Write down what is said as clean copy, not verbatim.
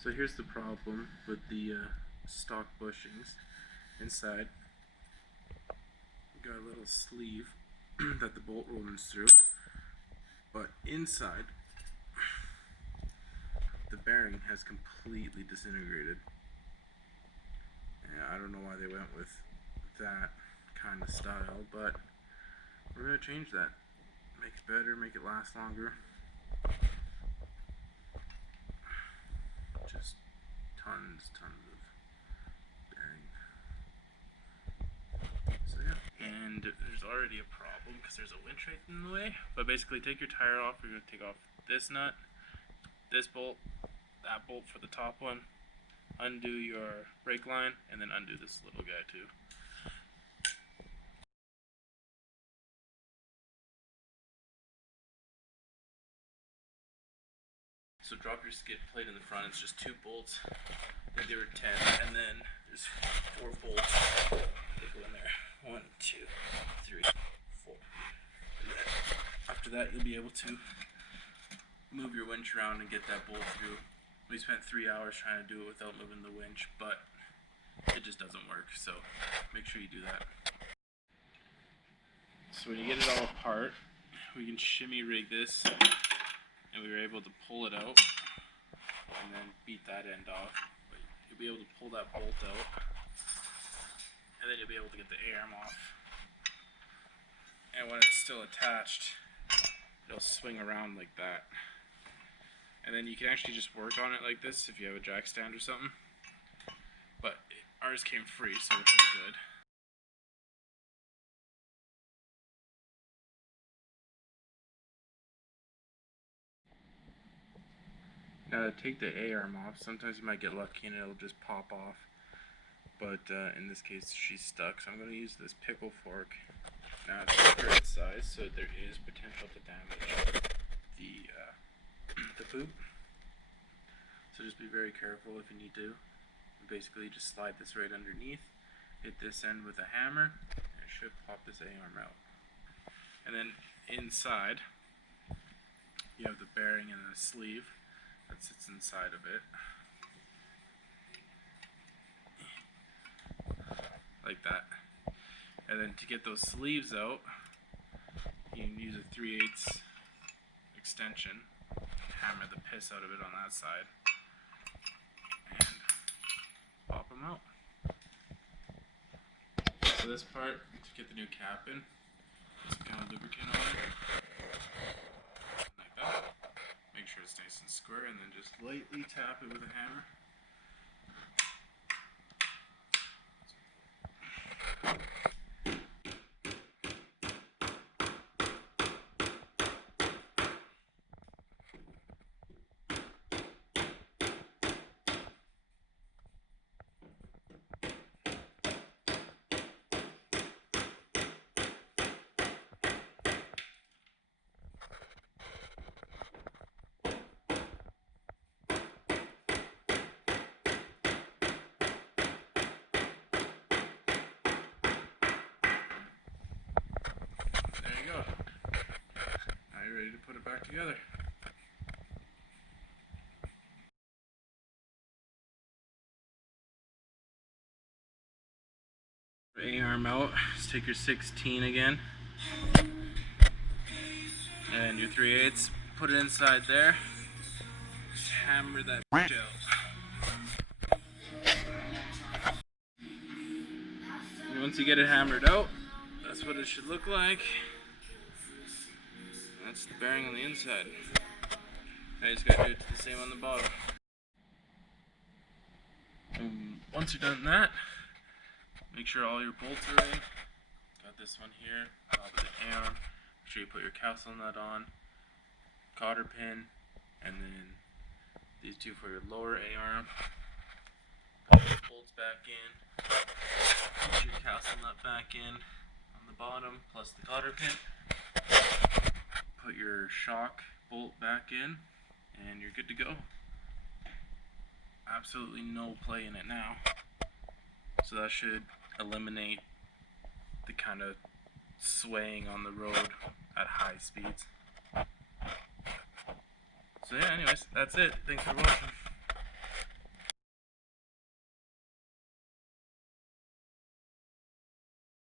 So here's the problem with the stock bushings. Inside, we got a little sleeve that the bolt runs through, but inside, the bearing has completely disintegrated. And I don't know why they went with that kind of style, but we're going to change that. Make it better, make it last longer. Just tons of bearing. So yeah. And there's already a problem because there's a winch right in the way. But basically, take your tire off. We're going to take off this nut, this bolt, that bolt for the top one, undo your brake line, and then undo this little guy too. So drop your skid plate in the front. It's just 2 bolts. I think they were 10, and then there's 4 bolts that go in there. 1, 2, 3, 4. After that, you'll be able to move your winch around and get that bolt through. We spent 3 hours trying to do it without moving the winch, but it just doesn't work. So make sure you do that. So when you get it all apart, we can shimmy rig this. And we were able to pull it out and then beat that end off. But you'll be able to pull that bolt out, and then you'll be able to get the arm off. And when it's still attached, it'll swing around like that. And then you can actually just work on it like this if you have a jack stand or something. But ours came free, so which is good. Now to take the A-arm off, sometimes you might get lucky and it'll just pop off. But in this case, she's stuck, so I'm going to use this pickle fork. Now it's the third size, so there is potential to damage the poop. So just be very careful if you need to. Basically just slide this right underneath, hit this end with a hammer, and it should pop this A-arm out. And then inside, you have the bearing and the sleeve that sits inside of it, like that. And then to get those sleeves out, you can use a 3/8 extension, hammer the piss out of it on that side, and pop them out. So this part, to get the new cap in, just kind of lubricant on it, like that. Make sure it's nice and square, and then just lightly tap it with a hammer. Now you're ready to put it back together. A-arm out, just take your 16 again, and your 3/8, put it inside there, just hammer that out. And once you get it hammered out, that's what it should look like. That's the bearing on the inside. I just gotta do it the same on the bottom. And once you're done that, make sure all your bolts are in. Got this one here, top of the arm. Make sure you put your castle nut on, cotter pin, and then these 2 for your lower A-arm. Pop those bolts back in. Put your castle nut back in on the bottom, plus the cotter pin. Put your shock bolt back in, and you're good to go. Absolutely no play in it now. So that should eliminate the kind of swaying on the road at high speeds. So yeah, anyways, that's it. Thanks for watching.